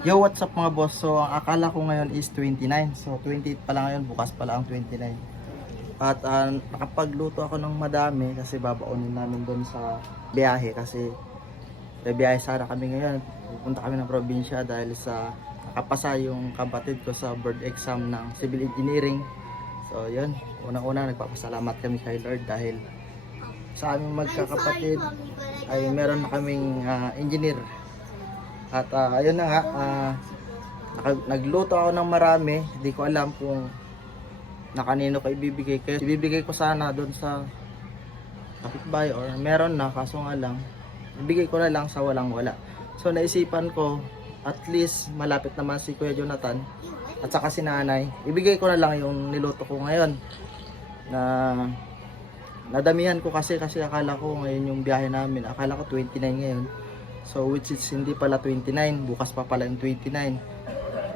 Yo, what's up mga boss? So, ang akala ko ngayon is 29. So, 28 pa lang ngayon, bukas pa lang ang 29. At ah, nakapagluto ako ng madami kasi babaunin namin doon sa biyahe kasi may biyahe sana kami ngayon. Pupunta kami ng probinsya dahil sa nakapasa yung kapatid ko sa board exam ng civil engineering. So, yun. Unang-una, nagpapasalamat kami kay Lord dahil sa aming magkakapatid ay meron na kaming ah, engineer at ah, ayun na nga, naka- nagluto ako ng marami. Hindi ko alam kung na kanino ko ibibigay. Kaya ibibigay ko sana doon sa kapitbahay or meron na kaso nga lang ibigay ko na lang sa walang wala. So naisipan ko at least malapit naman si Kuya Jonathan at saka si nanay. Ibigay ko na lang yung niluto ko ngayon na nadamihan ko kasi kasi akala ko ngayon yung biyahe namin. Akala ko 29 ngayon. So which is hindi pala 29, bukas pa pala yung 29.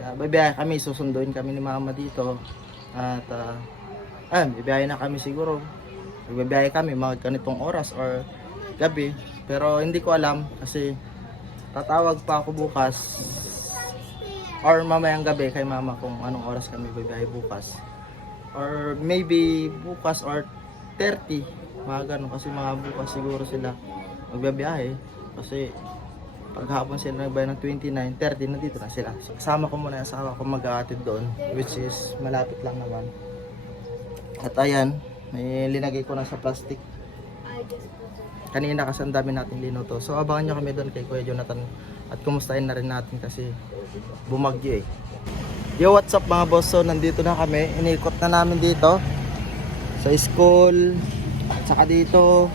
Uh, babiyahe kami, susunduin kami ni mama dito. At uh, ah, bibiyahe na kami siguro. Magbibiyahe kami mga ganitong oras or gabi. Pero hindi ko alam kasi tatawag pa ako bukas or mamayang gabi kay mama kung anong oras kami bibiyahe bukas. Or maybe bukas or 30, mga ganun kasi mga bukas siguro sila magbibiyahe kasi paghapon sila nagbayad ng 29, 30 nandito na sila. Kasama ko muna yung asawa ko mag-aatid doon which is malapit lang naman. At ayan, may linagay ko na sa plastic. Kanina kasi ang dami natin linuto. So abangan nyo kami doon kay Kuya Jonathan at kumustahin na rin natin kasi bumagyo eh. Yo, what's up mga boss? So nandito na kami. Inikot na namin dito sa school saka dito.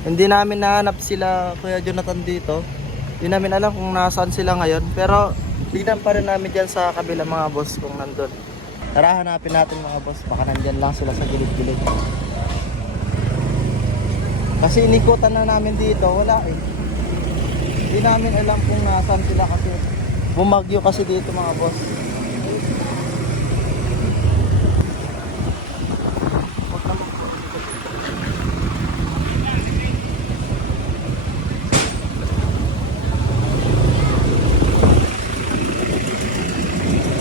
Hindi namin nahanap sila Kuya Jonathan dito. Hindi namin alam kung nasaan sila ngayon. Pero tignan pa rin namin dyan sa kabila mga boss kung nandun. Tara hanapin natin mga boss. Baka nandyan lang sila sa gilid-gilid. Kasi inikutan na namin dito. Wala eh. Hindi namin alam kung nasaan sila kasi bumagyo kasi dito mga boss. Huwag naman.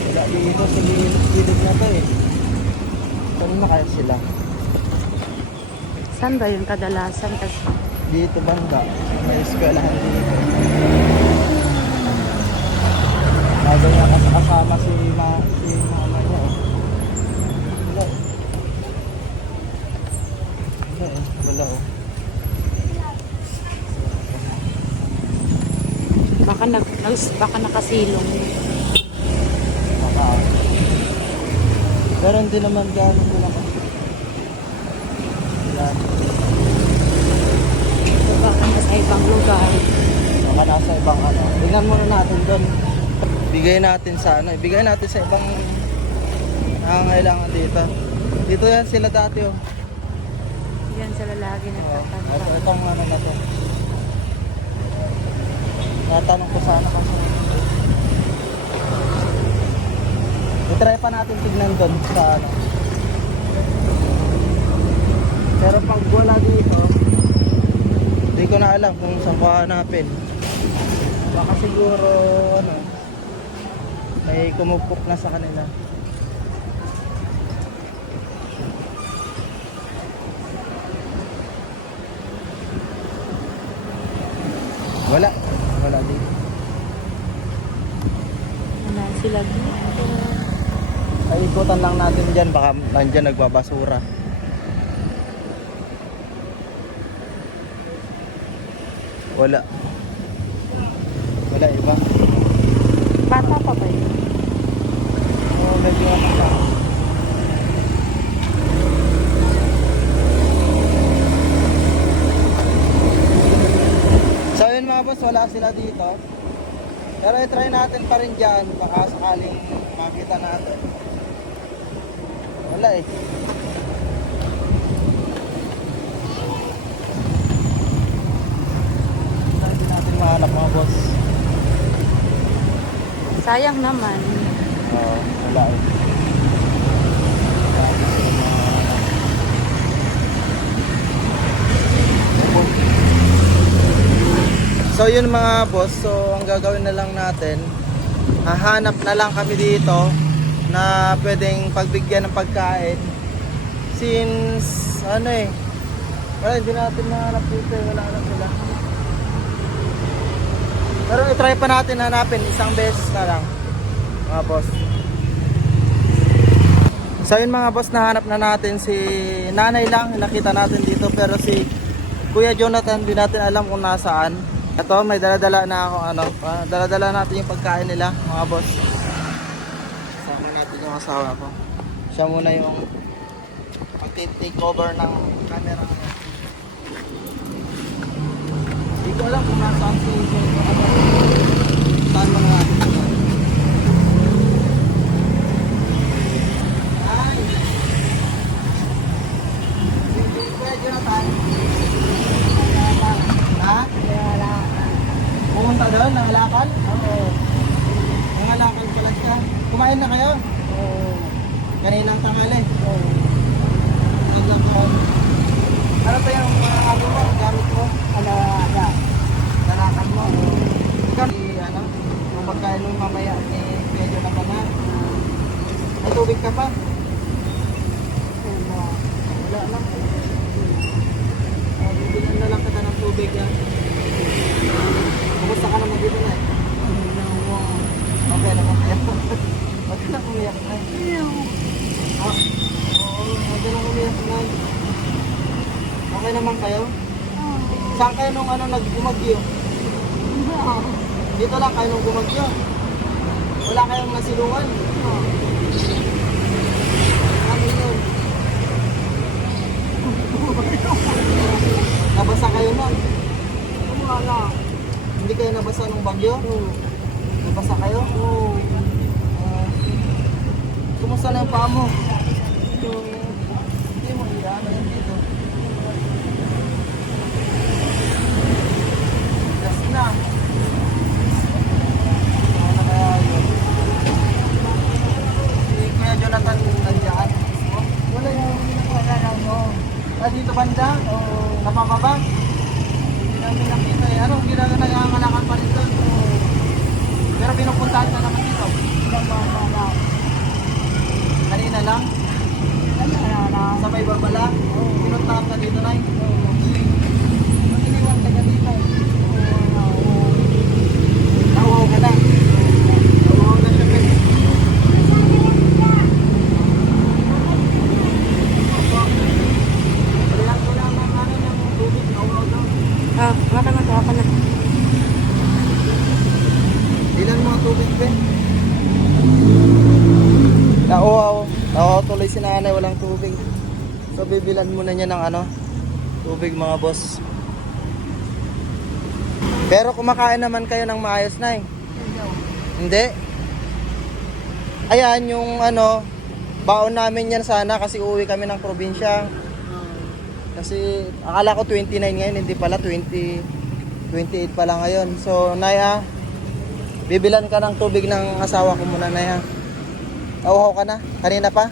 Wala dito sa gilid na to eh. Saan na kaya sila? Saan ba yung kadalasan? Kasi Dito banda. May eskwelahan dito. Bago niya kas- kasama si, ma si mama niya eh. Wala eh. Wala eh. Wala oh. baka, nag, nag- baka nakasilong. Baka. Pero hindi naman gano'n ko lang. Yan. O nasa ibang lugar. Baka nasa ibang ano. Tingnan muna natin doon. Bigay natin sa ano. Ibigay natin sa ibang nangangailangan dito. Dito yan sila dati oh. Yan sila lagi Oo. nagtatanong. Ito, itong ano na to. Natanong ko sana kasi. I-try pa natin tignan doon sa ano. Pero pag wala dito, ko na alam kung saan ko hanapin. Baka siguro, ano, may kumupok na sa kanila. Wala. Wala dito. Wala sila dito. Ay, ikutan lang natin dyan. Baka nandyan nagbabasura. Wala. Wala iba. Bata pa ba yun? Oh, medyo ano lang. So yun mga boss, wala sila dito. Pero i-try natin pa rin dyan, baka sakaling makita natin. Wala eh. Hindi natin mahanap mga boss. Sayang naman. Oo, wala eh. So yun mga boss, so ang gagawin na lang natin hahanap na lang kami dito na pwedeng pagbigyan ng pagkain. Since, ano eh, wala, hindi natin nahanap dito eh. Wala na. Pero itry pa natin hanapin isang beses na lang. Mga boss. So yun mga boss, nahanap na natin si nanay lang, nakita natin dito pero si Kuya Jonathan, di natin alam kung nasaan. Ito, may dala-dala na ako, ano, ah, dala-dala natin yung pagkain nila, mga boss. Sama natin yung asawa ko. Siya muna yung mag-take over ng camera. Hindi ko alam kung nasaan si Saan mga Ay! Si Kuya Jonathan. Ha? Pumunta doon, nangalakal? Oo. Nangalakal pala siya. Kumain na kayo? Oo. Kaninang tangali? Oo. Naglakal. Ano pa yung mga ano mo, gamit mo? Ano, ano? Nalakan mo? Ikaw, si, ano? Yung pagkain mo mamaya ni Kuya Jonathan na? May tubig ka pa? Wala lang. Bibilan na lang kita ng tubig yan. Kumusta ka naman dito na eh? Okay naman kaya. Huwag ka na umiyak na eh. Ah, oo, huwag ka na umiyak na eh. Okay naman kayo? Saan kayo nung ano naggumagyo? Dito lang kayo nung gumagyo? Wala kayong nasilungan? Ano yun? Nabasa kayo nun? Wala. Hindi kayo nabasa nung bagyo? Oo. Nabasa kayo? Oo. kumusta na yung paa mo? Hindi mo iyan na dito. Gas na. Ano na kaya yun? Si Kuya Jonathan nandiyan. Wala yung nakakalaw mo. Ah, dito banda? Oo. Napapaba? Hindi namin nakita eh. Anong ginagawa nangangalakan pa rin doon? Pero pinupuntahan ka naman dito? Kanina lang? Sa may babala? Pinuntahan ka dito na Ba't iniwan ka ka dito? Nauhaw ka na? Nauhaw na siya kasi. Kailangan ko lang ng ano ng tubig, nauhaw daw. Ah, wala na to, ako na. Ilan mga tubig, be? Nauhaw. Nauhaw tuloy si nanay, walang tubig. So, bibilan muna niya ng ano, tubig mga boss. Pero kumakain naman kayo ng maayos na eh. Hindi. Ayan, yung ano, baon namin yan sana kasi uwi kami ng probinsya. Kasi akala ko 29 ngayon, hindi pala 20, 28 pala ngayon. So, Naya, bibilan ka ng tubig ng asawa ko muna, Naya. Nauhaw ka na? Kanina pa?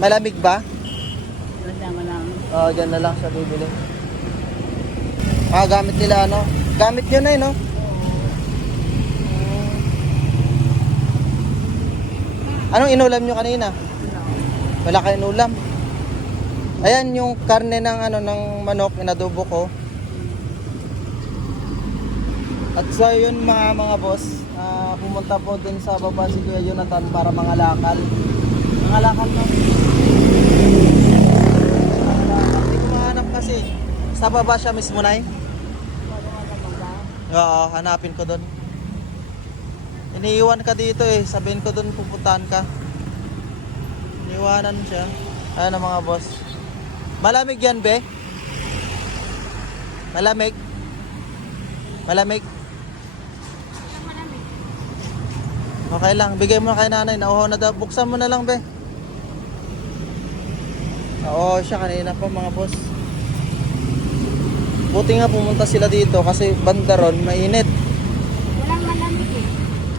Malamig ba? Oo, dyan na lang siya bibili. Ah, gamit nila ano? Gamit yun na eh, no? Anong inulam nyo kanina? Wala kayong ulam. Ayan yung karne ng ano ng manok inadobo ko. At so yun mga mga boss, ah, pumunta po din sa baba si Kuya Jonathan para mangalakal. Mangalakal na. Hindi ko mahanap kasi. Sa baba siya mismo na Oo, hanapin ko doon. Iniiwan ka dito eh. Sabihin ko doon pupuntahan ka. Iniwanan siya. Ayan ang mga boss. Malamig yan, be? Malamig? Malamig? Okay lang. Bigay mo na kay nanay. Nauhaw na daw. Buksan mo na lang, be. Oo, siya kanina pa mga boss. Buti nga pumunta sila dito kasi banda ron, mainit. Walang malamig eh.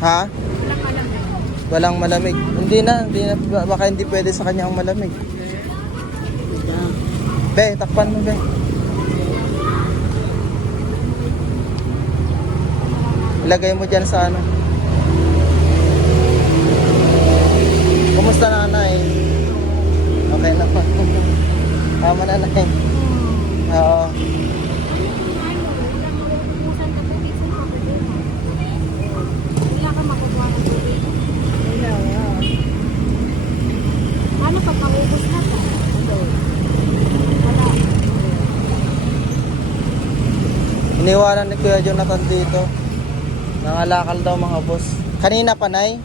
Ha? Walang malamig. Walang malamig. Hindi na, hindi na, baka hindi pwede sa kanya ang malamig. Be, takpan mo, be. Ilagay mo dyan sa ano. Kumusta nanay? Okay na pa. Tama na nanay. Oo. Ano, walang mauubusan ka tubig sa mga problema. Wala ka makukuha ng tubig. Paano pag maubos na ka? Wala. Iniwanan ni Kuya Jonathan dito. Nangalakal daw mga boss. Kanina pa, Nay?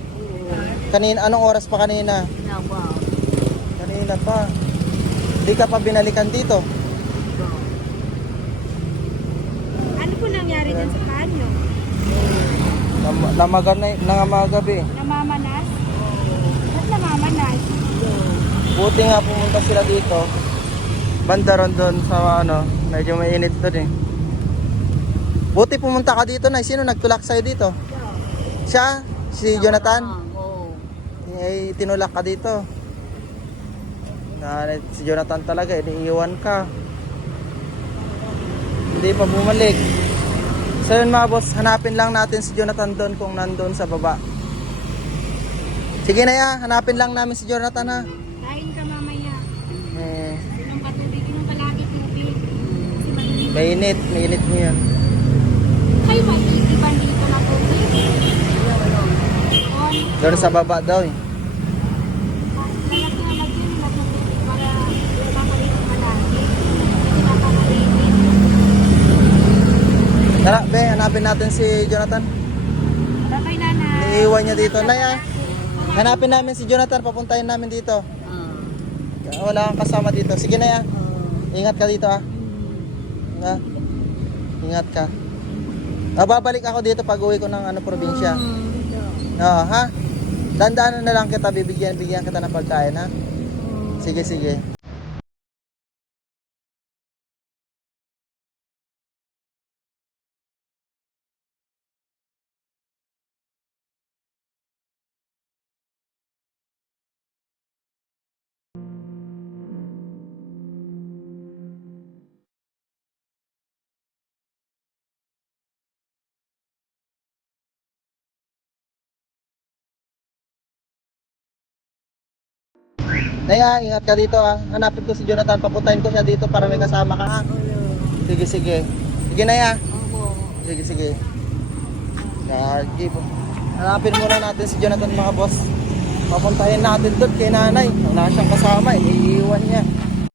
Kanina, anong oras pa kanina? Kanina pa. Hindi ka pa binalikan dito. Ano po nangyari dyan sa kanyo? Nam namagan na, nangamagabi. Namamanas? Ba't namamanas? Buti nga pumunta sila dito. Banda ron doon sa ano, medyo mainit doon eh. Buti pumunta ka dito na. Sino nagtulak sa'yo dito? Siya? Si Jonathan? Eh, tinulak ka dito. Na, si Jonathan talaga, iniiwan ka. Hindi pa bumalik. So yun mga boss, hanapin lang natin si Jonathan doon kung nandoon sa baba. Sige na ya, hanapin lang namin si Jonathan ha. Kain ka mamaya. Eh, Inom ka tubig. Inom ka lagi tubig. Kasi mainit. mainit, mainit mo yan. Kayo maiiban dito ng tubig? On. Doon sa baba daw eh. Lalagyan na lagyan nila ng tubig para makalimutan ka lagi. Hindi nakakainit. Tara, be, hanapin natin si Jonathan. Bye-bye, nanay. Iiwan niya dito. Nay, ah. Hanapin namin si Jonathan, papuntahin namin dito. Wala kang kasama dito. Sige na ya. Ingat ka dito ah. Na. Ingat ka. Ah, babalik ako dito pag uwi ko ng ano probinsya. Oo, ha? Dandaan na lang kita, bibigyan, bigyan kita ng pagkain ha. Sige, sige. Naya, ingat ka dito ah. Hanapin ko si Jonathan, papuntahin ko siya dito para may kasama ka ha. Sige, sige. Sige na ya. Sige, sige. Lagi po. Hanapin muna natin si Jonathan mga boss. Papuntahin natin doon kay nanay. Wala siyang kasama, eh. iiwan niya.